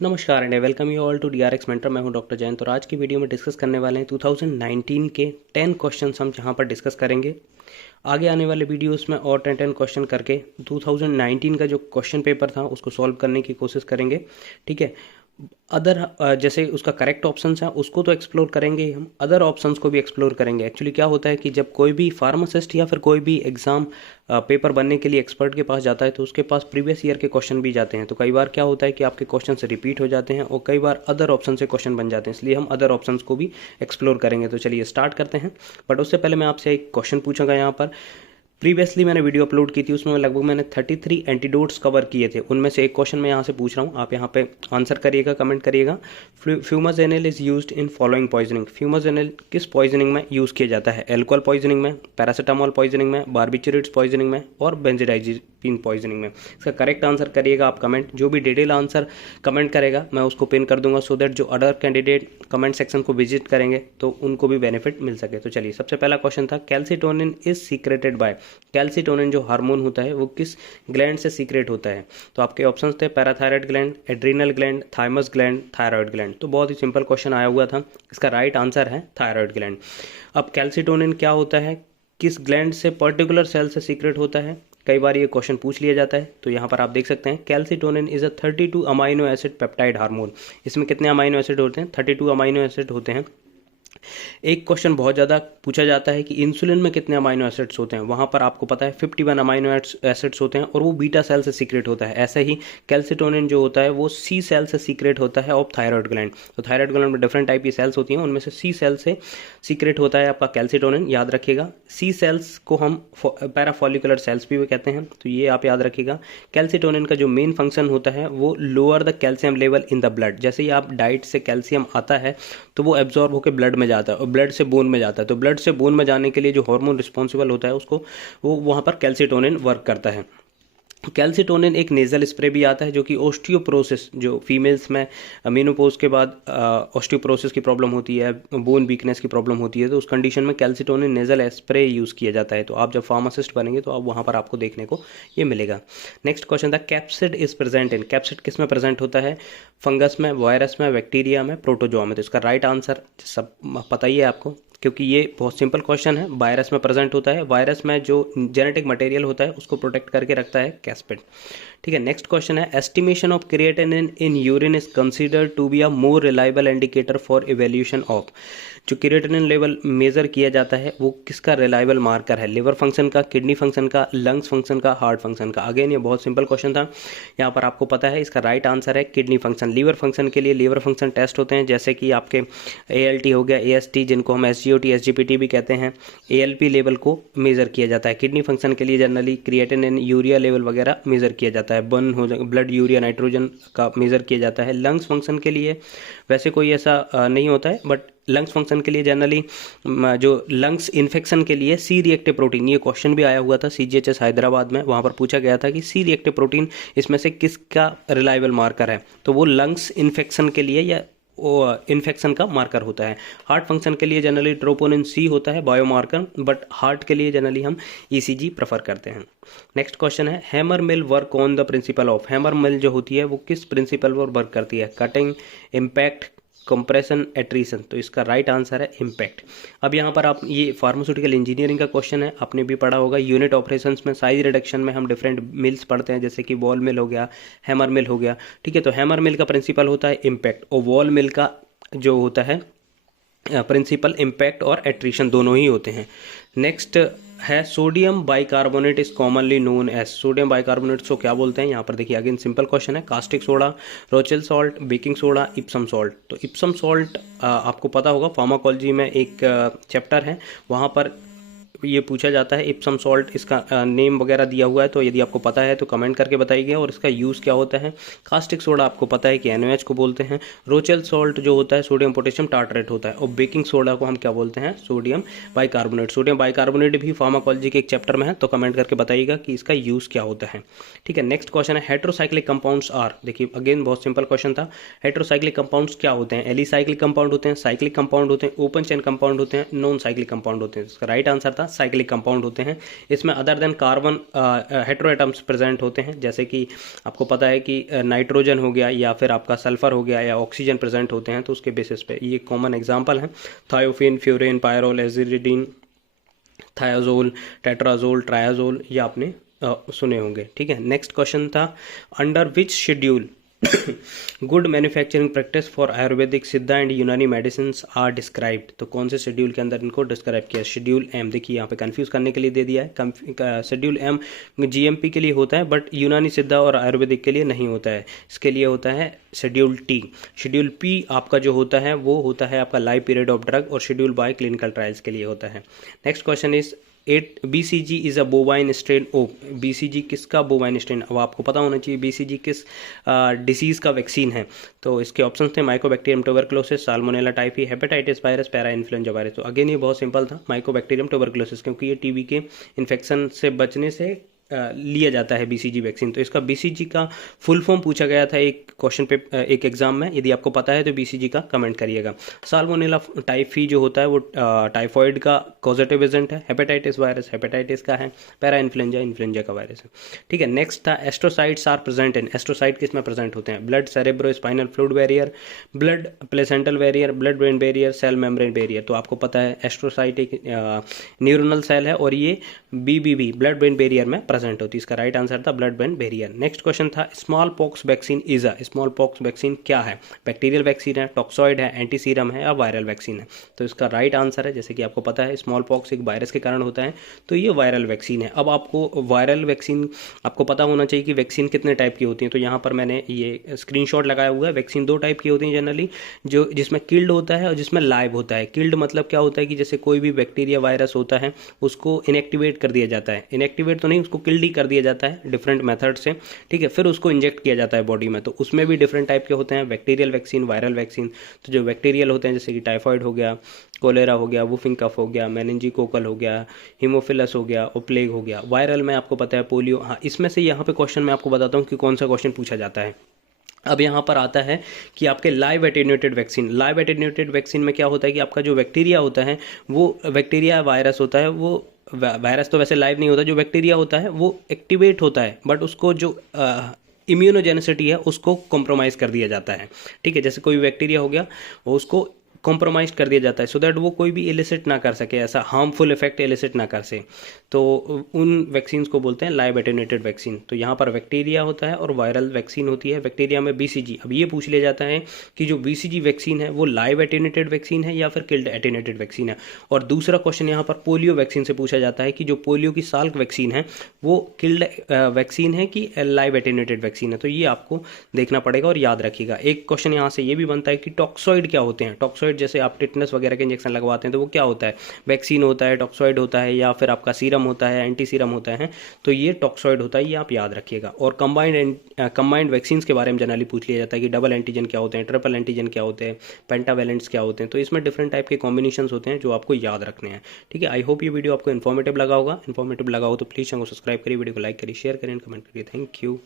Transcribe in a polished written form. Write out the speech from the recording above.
नमस्कार and welcome you all to DRX mentor. मैं हूं डॉक्टर जयंत और आज की वीडियो में डिस्कस करने वाले हैं 2019 के 10 क्वेश्चंस हम जहां पर डिस्कस करेंगे। आगे आने वाले वीडियोस में और 10 क्वेश्चन करके 2019 का जो क्वेश्चन पेपर था उसको सॉल्व करने की कोशिश करेंगे। ठीक है, अदर जैसे उसका करेक्ट ऑप्शंस है उसको तो एक्सप्लोर करेंगे ही, हम अदर ऑप्शंस को भी एक्सप्लोर करेंगे। एक्चुअली क्या होता है कि जब कोई भी फार्मासिस्ट या फिर कोई भी एग्ज़ाम पेपर बनने के लिए एक्सपर्ट के पास जाता है तो उसके पास प्रीवियस ईयर के क्वेश्चन भी जाते हैं। तो कई बार क्या होता है कि आपके क्वेश्चन से रिपीट हो जाते हैं और कई बार अदर ऑप्शन से क्वेश्चन बन जाते हैं, इसलिए हम अदर ऑप्शंस को भी एक्सप्लोर करेंगे। तो चलिए स्टार्ट करते हैं, बट उससे पहले मैं आपसे एक क्वेश्चन पूछूंगा। यहाँ पर प्रीवियसली मैंने वीडियो अपलोड की थी, उसमें लगभग मैंने 33 एंटीडोट्स कवर किए थे। उनमें से एक क्वेश्चन मैं यहाँ से पूछ रहा हूँ, आप यहाँ पे आंसर करिएगा, कमेंट करिएगा। Flumazenil is used in following poisoning. Flumazenil किस पॉइजनिंग में यूज़ किया जाता है? एल्कोहल पॉइजनिंग में, पैरासीटामोल पॉइजनिंग में, बारबिचुरेट्स पॉइजनिंग में और बेंजोडाइजिपीन पॉइजनिंग में। इसका करेक्ट आंसर करिएगा आप कमेंट। जो भी डिटेल आंसर कमेंट करेगा मैं उसको पिन कर दूंगा, सो दैट जो अदर कैंडिडेट कमेंट सेक्शन को विजिट करेंगे तो उनको भी बेनिफिट मिल सके। तो चलिए, सबसे पहला क्वेश्चन था calcitonin is secreted by. Calcitonin जो हार्मोन होता है वो किस ग्लैंड से सीक्रेट होता है? तो आपके ऑप्शंस थे parathyroid gland, adrenal gland, thymus gland, thyroid gland. तो बहुत ही सिंपल क्वेश्चन आया हुआ था, इसका राइट आंसर है थायराइड ग्लैंड। अब कैल्सिटोनिन क्या होता है, किस ग्लैंड से, पर्टिकुलर सेल से सीक्रेट होता है? कई बार ये क्वेश्चन पूछ लिया जाता है। तो यहाँ पर आप देख सकते हैं calcitonin is a 32 amino acid peptide hormone. इसमें कितने अमाइनो एसिड होते हैं? 32 अमाइनो एसिड होते हैं। एक क्वेश्चन बहुत ज़्यादा पूछा जाता है कि इंसुलिन में कितने अमाइनो एसिड्स होते हैं? वहाँ पर आपको पता है 51 अमाइनो एसिड्स होते हैं और वो बीटा सेल से सीक्रेट होता है। ऐसे ही कैल्सिटोनिन जो होता है वो सी सेल से सीक्रेट होता है ऑफ थायराइड ग्लैंड। तो थायराइड ग्लैंड में डिफरेंट टाइप की सेल्स होती हैं, उनमें से सी सेल से सीक्रेट होता है आपका कैल्सिटोनिन, याद रखिएगा। सी सेल्स को हम पैराफॉलिकुलर सेल्स भी कहते हैं, तो ये आप याद रखिएगा। कैल्सिटोनिन का जो मेन फंक्शन होता है वो lower the calcium level in the blood. जैसे ही आप डाइट से कैल्शियम आता है तो वो एब्जॉर्ब होकर ब्लड में जाता है और ब्लड से बोन में जाता है। तो ब्लड से बोन में जाने के लिए जो हार्मोन रिस्पॉन्सिबल होता है उसको वो वहाँ पर कैल्सिटोनिन वर्क करता है। कैल्सिटोनिन एक नेजल स्प्रे भी आता है जो कि ऑस्टियोप्रोसिस, जो फीमेल्स में मेनोपॉज के बाद ऑस्टियोप्रोसिस की प्रॉब्लम होती है, बोन वीकनेस की प्रॉब्लम होती है, तो उस कंडीशन में कैल्सिटोनिन नेजल स्प्रे यूज़ किया जाता है। तो आप जब फार्मासिस्ट बनेंगे तो आप वहाँ पर आपको देखने को ये मिलेगा। नेक्स्ट क्वेश्चन था capsid is present in. Capsid किस में प्रेजेंट होता है? फंगस में, वायरस में, बैक्टीरिया में, प्रोटोजोआ में। तो इसका राइट आंसर सब पता ही है आपको, क्योंकि ये बहुत सिंपल क्वेश्चन है। वायरस में प्रेजेंट होता है, वायरस में जो जेनेटिक मटेरियल होता है उसको प्रोटेक्ट करके रखता है कैप्सिड। ठीक है, नेक्स्ट क्वेश्चन है estimation of creatinine in urine is considered to be a more reliable indicator for evaluation of. जो क्रिएटिनिन लेवल मेजर किया जाता है वो किसका रिलायबल मार्कर है? लिवर फंक्शन का, किडनी फंक्शन का, लंग्स फंक्शन का, हार्ट फंक्शन का। अगेन ये बहुत सिंपल क्वेश्चन था, यहाँ पर आपको पता है इसका राइट आंसर है किडनी फंक्शन। लीवर फंक्शन के लिए लीवर फंक्शन टेस्ट होते हैं, जैसे कि आपके ALT हो गया, AST जिनको हम SGOT SGPT भी कहते हैं, ALP लेवल को मेजर किया जाता है। किडनी फंक्शन के लिए जनरली क्रिएटिनिन, यूरिया लेवल वगैरह मेजर किया जाता है, बर्न हो जाए ब्लड यूरिया नाइट्रोजन का मेजर किया जाता है। लंग्स फंक्शन के लिए वैसे कोई ऐसा नहीं होता है, बट लंग्स फंक्शन के लिए जनरली जो लंग्स इन्फेक्शन के लिए सी रिएक्टिव प्रोटीन, ये क्वेश्चन भी आया हुआ था CGHS हैदराबाद में, वहाँ पर पूछा गया था कि सी रिएक्टिव प्रोटीन इसमें से किसका रिलायबल मार्कर है? तो वो लंग्स इन्फेक्शन के लिए या इन्फेक्शन का मार्कर होता है। हार्ट फंक्शन के लिए जनरली ट्रोपोनिन C होता है बायोमार्कर, बट हार्ट के लिए जनरली हम ECG प्रेफर करते हैं। नेक्स्ट क्वेश्चन है hammer mill work on the principle of. Hammer mill जो होती है वो किस प्रिंसिपल पर वर्क करती है? Cutting, impact, compression, attrition. तो इसका राइट आंसर है इम्पैक्ट। अब यहाँ पर आप, ये फार्मास्यूटिकल इंजीनियरिंग का क्वेश्चन है, आपने भी पढ़ा होगा। यूनिट ऑपरेशंस में साइज रिडक्शन में हम डिफरेंट मिल्स पढ़ते हैं, जैसे कि बॉल मिल हो गया, हैमर मिल हो गया। ठीक है, तो हैमर मिल का प्रिंसिपल होता है इम्पैक्ट और वॉल मिल का जो होता है प्रिंसिपल इम्पैक्ट और एट्रीशन दोनों ही होते हैं। नेक्स्ट है sodium bicarbonate is commonly known as. Sodium bicarbonate को क्या बोलते हैं? यहाँ पर देखिए, अगेन सिंपल क्वेश्चन है। Caustic soda, Rochelle salt, baking soda, Epsom salt. तो इप्सम सॉल्ट आपको पता होगा, फार्माकोलॉजी में एक चैप्टर है, वहाँ पर ये पूछा जाता है इप्सम सॉल्ट, इसका नेम वगैरह दिया हुआ है, तो यदि आपको पता है तो कमेंट करके बताइए। और इसका यूज़ क्या होता है? कास्टिक सोडा आपको पता है कि NaOH को बोलते हैं। रोचेल सॉल्ट जो होता है सोडियम पोटेशियम टार्टरेट होता है, और बेकिंग सोडा को हम क्या बोलते हैं? Sodium bicarbonate. सोडियम बाइकार्बोनेट भी फार्माकोलॉजी के एक चैप्टर में है, तो कमेंट करके बताइएगा कि इसका यूज़ क्या होता है। ठीक है, नेक्स्ट क्वेश्चन है हेट्रोसाइक्लिक कंपाउंड्स आर। देखिए, अगेन बहुत सिंपल क्वेश्चन था। हेट्रोसाइक्लिक कंपाउंड्स क्या होते हैं? एलिसाइक्लिक कंपाउंड होते हैं, साइक्लिक कंपाउंड होते हैं, ओपन चेन कंपाउंड होते हैं, नॉन साइक्लिक कंपाउंड होते हैं। इसका राइट आंसर था साइक्लिक कंपाउंड होते हैं। इसमें other than carbon heteroatoms present होते हैं, जैसे कि आपको पता है कि नाइट्रोजन हो गया या फिर आपका सल्फर हो गया या ऑक्सीजन प्रेजेंट होते हैं, तो उसके बेसिस पे ये कॉमन एग्जांपल हैं। Thiophene, furan, pyrrole, azidine, thiazole, tetrazole, triazole, ये आपने सुने होंगे। ठीक है, नेक्स्ट क्वेश्चन था under which schedule good manufacturing practice for Ayurvedic, Siddha and यूनानी मेडिसिन आर डिस्क्राइब्ड। तो कौन से शेड्यूल के अंदर इनको डिस्क्राइब किया? Schedule M. देखिए यहाँ पे कंफ्यूज करने के लिए दे दिया है। शेड्यूल एम जीएमपी के लिए होता है, बट यूनानी, सिद्धा और आयुर्वेदिक के लिए नहीं होता है। इसके लिए होता है शेड्यूल टी। शेड्यूल पी आपका जो होता है वो होता है आपका लाइफ पीरियड ऑफ ड्रग, और शेड्यूल बाय क्लिनिकल ट्रायल्स के लिए होता है। Next question is 8 BCG is a bovine strain of. BCG किसका बोवाइन स्ट्रेन? अब आपको पता होना चाहिए BCG किस डिसीज का वैक्सीन है। तो इसके ऑप्शन थे Mycobacterium tuberculosis, salmonella typhi, hepatitis virus, para influenza virus. तो अगेन ये बहुत सिंपल था, माइकोबैक्टीरियम ट्यूबरकुलोसिस, क्योंकि ये टीबी के इन्फेक्शन से बचने से लिया जाता है BCG वैक्सीन। तो इसका BCG का फुल फॉर्म पूछा गया था एक क्वेश्चन पे, एक एग्जाम में। यदि आपको पता है तो BCG का कमेंट करिएगा। साल्मोनेला टाइफी जो होता है वो टाइफॉइड का कॉजेटिव एजेंट है। हेपेटाइटिस वायरस हेपेटाइटिस का है। पैरा इन्फ्लुएंजा इन्फ्लुएंजा का वायरस है। ठीक है, नेक्स्ट था astrocytes are present in. Astrocyte किस में प्रेजेंट होते हैं? Blood, cerebrospinal fluid barrier, blood placental barrier, blood brain barrier, cell membrane barrier. तो आपको पता है एस्ट्रोसाइट एक न्यूरोनल सेल है और ये BBB ब्लड ब्रेन बैरियर में प्रेजेंट होती है। इसका राइट आंसर था blood brain barrier. Next question था small pox vaccine is a. Small pox vaccine क्या है? बैक्टीरियल वैक्सीन है, टॉक्सॉइड है, एंटी सीरम है या वायरल वैक्सीन है? तो इसका राइट आंसर है, जैसे कि आपको पता है स्मॉल पॉक्स एक वायरस के कारण होता है, तो ये वायरल वैक्सीन है। अब आपको वायरल वैक्सीन आपको पता होना चाहिए कि वैक्सीन कितने टाइप की होती है। तो यहाँ पर मैंने ये स्क्रीनशॉट लगाया हुआ है। वैक्सीन 2 टाइप की होती है जनरली, जो जिसमें किल्ड होता है और जिसमें लाइव होता है। किल्ड मतलब क्या होता है कि जैसे कोई भी बैक्टीरिया वायरस होता है उसको इनएक्टिवेट कर दिया जाता है। इनएक्टिवेट तो नहीं, उसको किल्ड ही कर दिया जाता है डिफरेंट मेथड से। ठीक है, फिर उसको इंजेक्ट किया जाता है बॉडी में। तो उसमें भी डिफरेंट टाइप के होते हैं, बैक्टीरियल वैक्सीन, वायरल वैक्सीन। तो जो बैक्टीरियल होते हैं जैसे कि टाइफॉइड हो गया, कोलेरा हो गया, वुफिंग कफ हो गया, मेनिंजिकोकल हो गया, हीमोफिलस हो गया और प्लेग हो गया। वायरल में आपको पता है पोलियो। हाँ, इसमें से यहाँ पे क्वेश्चन मैं आपको बताता हूँ कि कौन सा क्वेश्चन पूछा जाता है। अब यहाँ पर आता है कि आपके live attenuated vaccine. Live attenuated vaccine में क्या होता है कि आपका जो बैक्टीरिया होता है वो बैक्टीरिया वायरस होता है, वो वायरस तो वैसे लाइव नहीं होता। जो बैक्टीरिया होता है वो एक्टिवेट होता है, बट उसको जो इम्यूनोजेनिसिटी है उसको कॉम्प्रोमाइज़ कर दिया जाता है। ठीक है, जैसे कोई बैक्टीरिया हो गया वो उसको कॉम्प्रोमाइज़ कर दिया जाता है, सो दैट वो कोई भी एलिसिट ना कर सके, ऐसा हार्मफुल इफेक्ट एलिसिट ना कर सके। तो उन वैक्सीन को बोलते हैं लाइव एटेन्यूएटेड वैक्सीन। तो यहाँ पर बैक्टीरिया होता है और वायरल वैक्सीन होती है। बैक्टीरिया में BCG। अब ये पूछ लिया जाता है कि जो BCG वैक्सीन है वो लाइव एटेन्यूएटेड वैक्सीन है या फिर किल्ड एटेन्यूएटेड वैक्सीन है। और दूसरा क्वेश्चन यहाँ पर पोलियो वैक्सीन से पूछा जाता है कि जो पोलियो की साल्क वैक्सीन है वो किल्ड वैक्सीन है कि लाइव एटेन्यूएटेड वैक्सीन है। तो ये आपको देखना पड़ेगा और याद रखिएगा। एक क्वेश्चन यहाँ से ये भी बनता है कि टॉक्सॉइड क्या होते हैं। टॉक्सॉइड जैसे आप टिटनस वगैरह के इंजेक्शन लगवाते हैं तो वो क्या होता है? वैक्सीन होता है, टॉक्सॉइड होता है, या फिर आपका सीरम होता है, एंटी सीरम होता है। तो ये टॉक्सॉइड होता है, ये आप याद रखिएगा। और कंबाइंड वैक्सीन के बारे में जनरली पूछ लिया जाता है कि डबल एंटीजन क्या होते हैं, ट्रिपल एंटीजन क्या होते हैं, पेंटावेलेंट्स क्या होते हैं। तो इसमें डिफरेंट टाइप के कॉम्बिनेशन होते हैं जो आपको याद रखने हैं। ठीक है, आई होप ये वीडियो आपको इन्फॉर्मेटिव लगा होगा। इन्फॉर्मेटिव लगा हो तो प्लीज़ चैनल को सब्सक्राइब करिए, वीडियो को लाइक करिए, शेयर करिए, कमेंट करिए। Thank you.